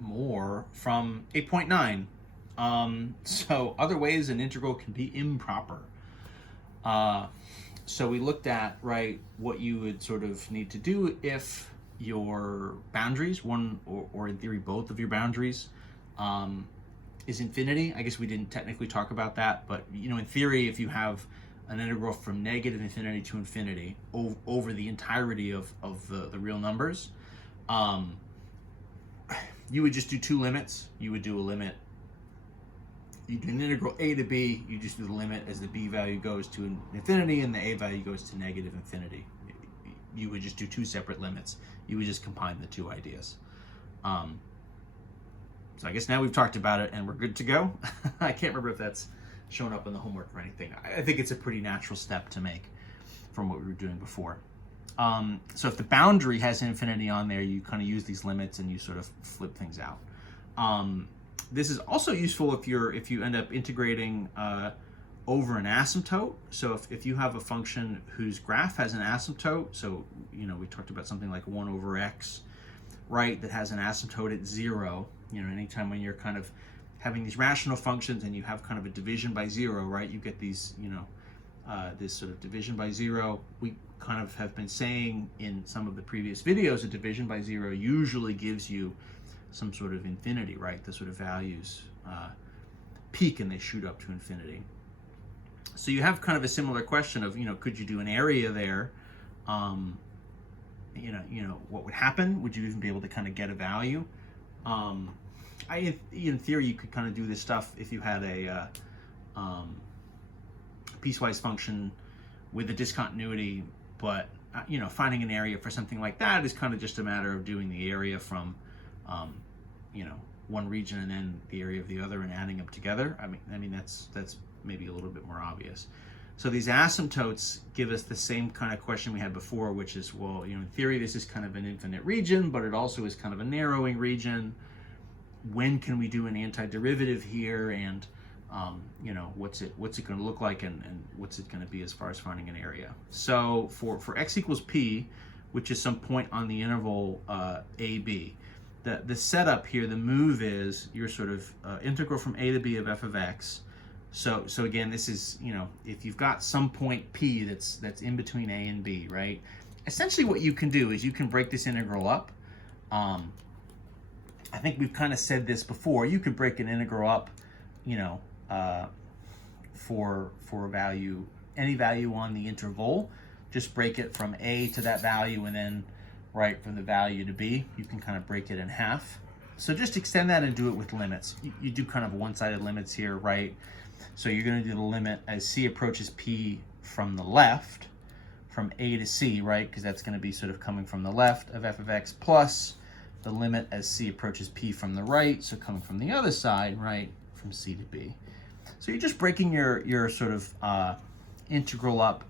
more from 8.9. So other ways an integral can be improper. So we looked at, right, what you would sort of need to do if your boundaries, one or in theory both of your boundaries, is infinity. I guess we didn't technically talk about that, but in theory, if you have an integral from negative infinity to infinity over the entirety of the real numbers, you would just do two limits. You would do a limit. You do an integral a to b, you just do the limit as the b value goes to infinity and the a value goes to negative infinity. You would just do two separate limits. You would just combine the two ideas. So I guess now we've talked about it and we're good to go. I can't remember if that's shown up in the homework or anything. I think it's a pretty natural step to make from what we were doing before. So if the boundary has infinity on there, you kind of use these limits and you sort of flip things out. This is also useful if you end up integrating over an asymptote. So if you have a function whose graph has an asymptote, so we talked about something like 1 over x, right, that has an asymptote at 0. Anytime when you're kind of having these rational functions and you have kind of a division by 0, right, you get these this sort of division by 0. We kind of have been saying in some of the previous videos, a division by 0 usually gives you some sort of infinity, right? The sort of values peak and they shoot up to infinity. So you have kind of a similar question of, could you do an area there? What would happen? Would you even be able to kind of get a value? In theory, you could kind of do this stuff if you had a piecewise function with a discontinuity, but finding an area for something like that is kind of just a matter of doing the area from one region and then the area of the other and adding them together. I mean that's maybe a little bit more obvious. So these asymptotes give us the same kind of question we had before, which is, well, in theory this is kind of an infinite region, but it also is kind of a narrowing region. When can we do an antiderivative here, and what's it going to look like, and what's it going to be as far as finding an area? So for x equals p, which is some point on the interval ab, the setup here, the move is your sort of integral from a to b of f of x. So again, this is, if you've got some point p that's in between a and b, right? Essentially what you can do is you can break this integral up. I think we've kind of said this before. You could break an integral up, for a value, any value on the interval. Just break it from a to that value, and then right from the value to b, you can kind of break it in half. So just extend that and do it with limits. You do kind of one-sided limits here, right? So you're going to do the limit as c approaches p from the left, from a to c, right? Because that's going to be sort of coming from the left of f of x, plus the limit as c approaches p from the right, so coming from the other side, right, from c to b. So you're just breaking your sort of integral up,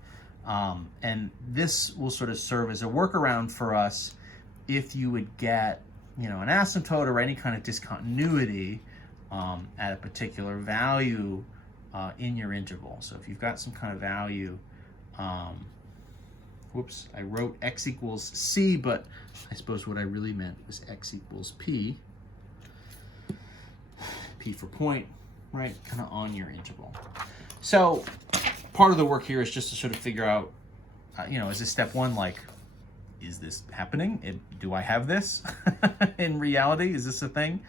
and this will sort of serve as a workaround for us if you would get, an asymptote or any kind of discontinuity at a particular value in your interval. So if you've got some kind of value, whoops, I wrote x equals c, but I suppose what I really meant was x equals p. P for point, right, kind of on your interval. So part of the work here is just to sort of figure out, is this step one, like, is this happening? Do I have this in reality? Is this a thing?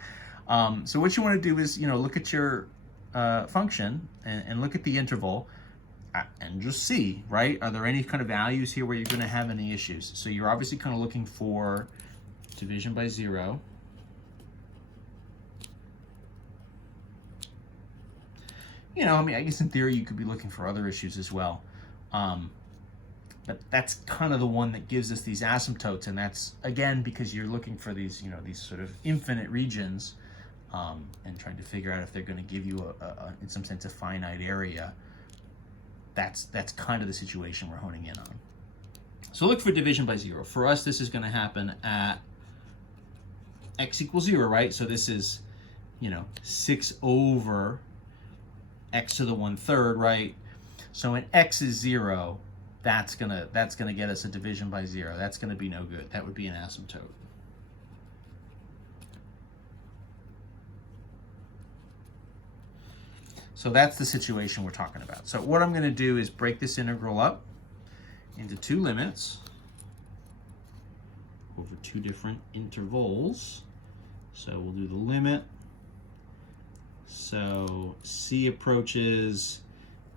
So what you want to do is, look at your function and look at the interval and just see, right? Are there any kind of values here where you're going to have any issues? So you're obviously kind of looking for division by 0. I guess in theory you could be looking for other issues as well. But that's kind of the one that gives us these asymptotes, and that's, again, because you're looking for these, these sort of infinite regions, and trying to figure out if they're going to give you in some sense, a finite area. That's kind of the situation we're honing in on. So look for division by 0. For us, this is going to happen at x equals 0, right? So this is, 6 over x to the 1/3, right? So when x is 0, that's gonna get us a division by 0. That's gonna be no good. That would be an asymptote. So that's the situation we're talking about. So what I'm going to do is break this integral up into two limits over two different intervals. So we'll do the limit. So c approaches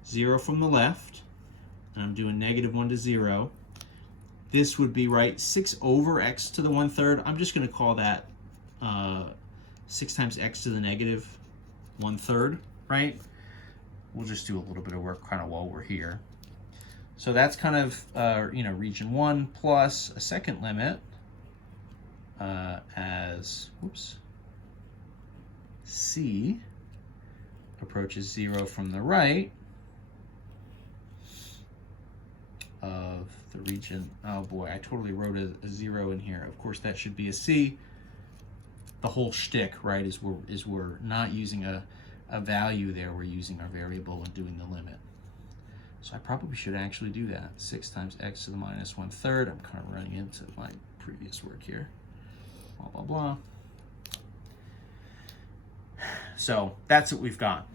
0 from the left, and I'm doing -1 to 0. This would be, right, 6 over x to the 1/3. I'm just going to call that 6 times x to the -1/3, right? We'll just do a little bit of work kind of while we're here. So that's kind of, region 1 plus a second limit as, c approaches 0 from the right of the region. Oh boy, I totally wrote a 0 in here. Of course, that should be a c. The whole shtick, right, is we're not using a value there. We're using our variable and doing the limit. So I probably should actually do that. 6 times x to the -1/3. I'm kind of running into my previous work here. Blah, blah, blah. So that's what we've got.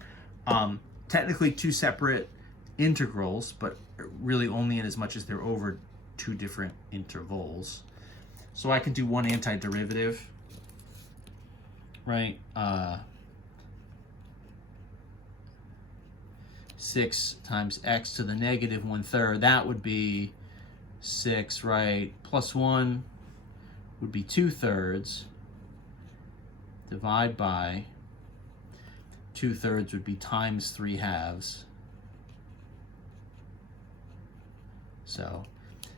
Technically two separate integrals, but really only in as much as they're over two different intervals. So I can do one antiderivative, right? 6 times x to the -1/3, that would be 6, right? Plus 1 would be 2/3. Divide by 2/3 would be times 3/2. So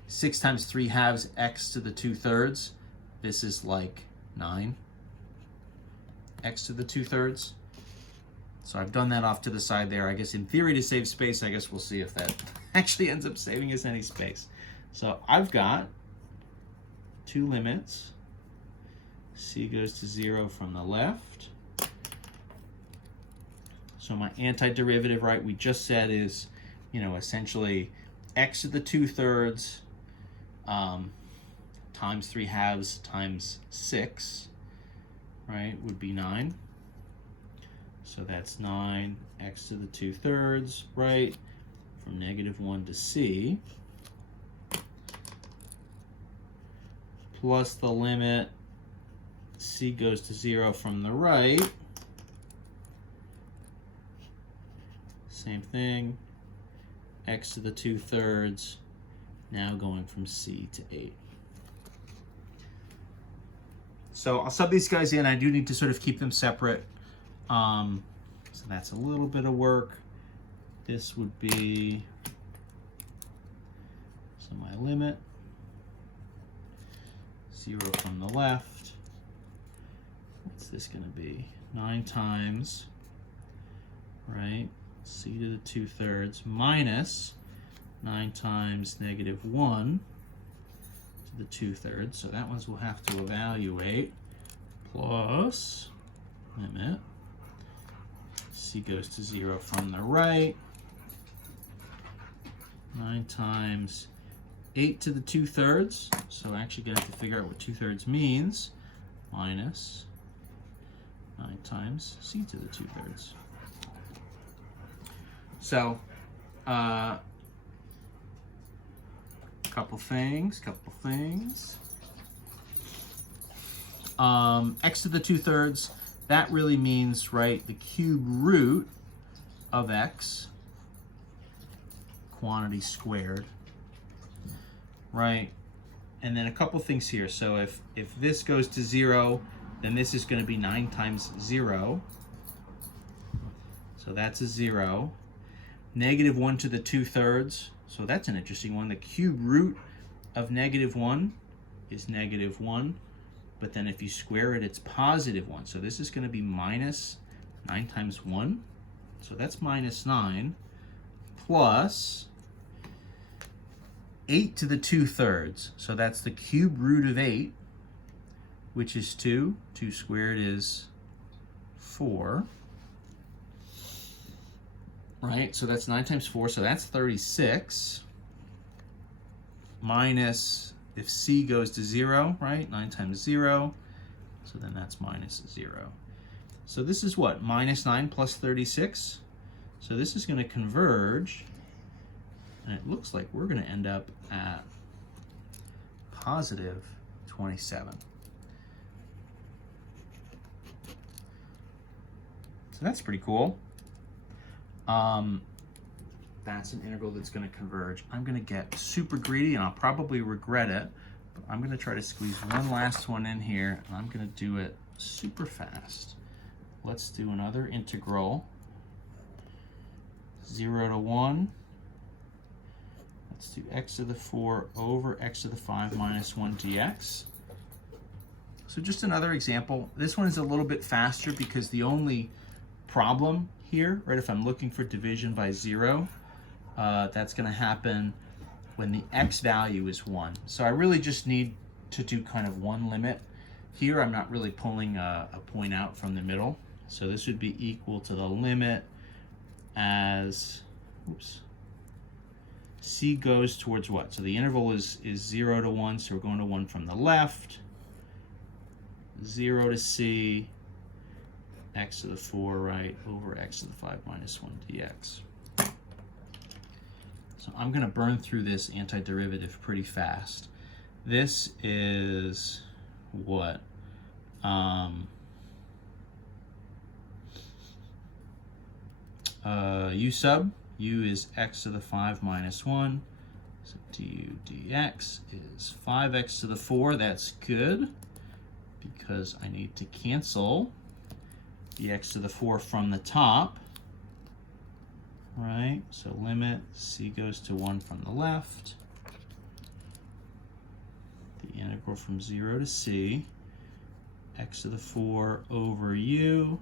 6 times 3/2 x to the 2/3. This is like 9 x to the 2/3. So I've done that off to the side there. I guess in theory to save space. I guess we'll see if that actually ends up saving us any space. So I've got two limits. C goes to 0 from the left. So my antiderivative, right, we just said is, essentially x to the 2/3 times 3/2 times 6, right, would be 9. So that's 9 x to the 2/3, right, from -1 to c, plus the limit c goes to 0 from the right. Same thing, x to the 2/3, now going from c to 8. So I'll sub these guys in. I do need to sort of keep them separate. So that's a little bit of work. This would be, so my limit, 0 from the left. What's this going to be? 9 times, right, c to the 2/3 minus 9 times -1 to the 2/3. So that one's we'll have to evaluate, plus limit c goes to 0 from the right, 9 times 8 to the 2/3. So actually gonna have to figure out what 2/3 means, minus 9 times c to the 2/3. So couple things. X to the 2/3, that really means, right, the cube root of x, quantity squared, right? And then a couple things here. So if this goes to 0, then this is going to be 9 times 0. So that's a 0. -1 to the 2/3. So that's an interesting one. The cube root of -1 is -1. But then if you square it, it's +1. So this is going to be minus 9 times 1. So that's -9 plus 8 to the 2/3. So that's the cube root of 8, which is 2. 2 squared is 4. Right? So that's 9 times 4. So that's 36. Minus, if c goes to 0, right? 9 times 0. So then that's -0. So this is what? -9 plus 36. So this is going to converge, and it looks like we're going to end up at positive 27. So that's pretty cool. That's an integral that's going to converge. I'm going to get super greedy, and I'll probably regret it, but I'm going to try to squeeze one last one in here, and I'm going to do it super fast. Let's do another integral. 0 to 1. Let's do x to the 4 over x to the 5 minus 1 dx. So just another example. This one is a little bit faster because the only problem here, right, if I'm looking for division by 0, that's going to happen when the x value is 1. So I really just need to do kind of one limit. Here I'm not really pulling a point out from the middle. So this would be equal to the limit as, oops, c goes towards what? So the interval is 0 to 1, so we're going to 1 from the left. 0 to c, x to the 4, right, over x to the 5 minus 1 dx. So I'm going to burn through this antiderivative pretty fast. This is what? U sub, u is x to the 5 minus 1, so du dx is 5x to the 4. That's good, because I need to cancel the x to the 4 from the top, right? So limit, c goes to 1 from the left, the integral from 0 to c, x to the 4 over u,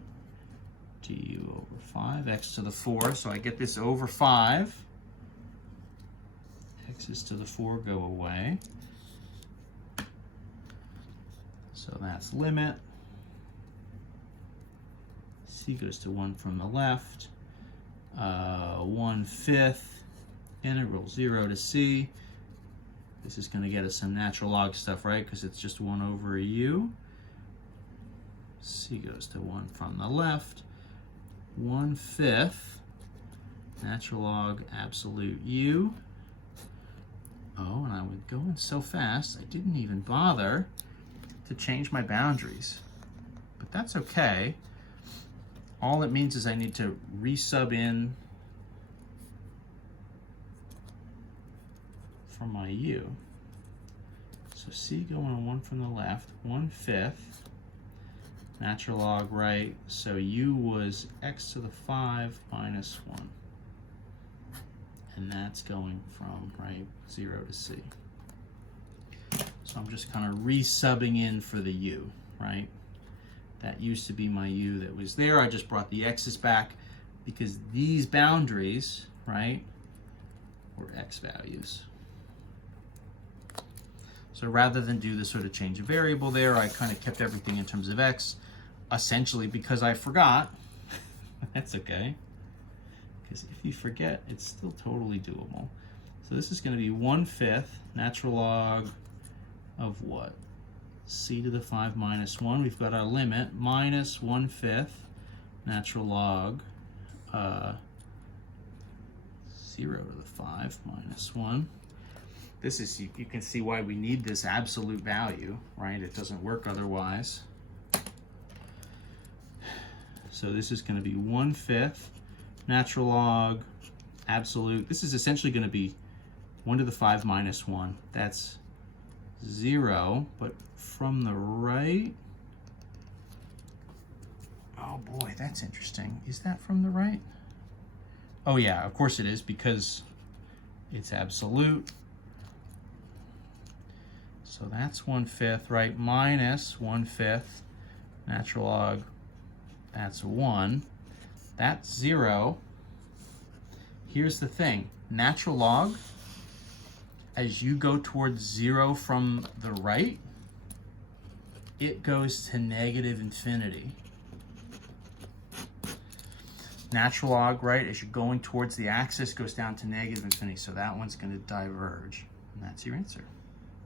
du over 5, x to the 4, so I get this over 5, x's to the 4 go away, so that's limit, c goes to 1 from the left, 1/5, integral 0 to c, this is going to get us some natural log stuff, right, because it's just 1 over u, c goes to 1 from the left, 1/5 natural log absolute u. Oh, and I was going so fast I didn't even bother to change my boundaries, but that's okay. All it means is I need to resub in for my u. So c going 1 from the left, 1/5 natural log right, so u was x to the 5 minus 1. And that's going from, right, 0 to c. So I'm just kind of resubbing in for the u, right? That used to be my u that was there. I just brought the x's back because these boundaries, right, were x values. So rather than do this sort of change of variable there, I kind of kept everything in terms of x, essentially because I forgot. That's okay, because if you forget, it's still totally doable. So this is going to be 1/5 natural log of what? C to the 5 minus 1. We've got our limit, minus 1/5 natural log 0 to the 5 minus 1. This is, you can see why we need this absolute value, right? It doesn't work otherwise. So this is going to be 1/5 natural log absolute. This is essentially going to be 1 to the 5 minus 1. That's 0, but from the right, oh boy, that's interesting. Is that from the right? Oh yeah, of course it is, because it's absolute. So that's 1/5, right? Minus 1/5 natural log, that's 1. That's 0. Here's the thing, natural log, as you go towards 0 from the right, it goes to negative infinity. Natural log, right, as you're going towards the axis, goes down to negative infinity. So that one's going to diverge. And that's your answer.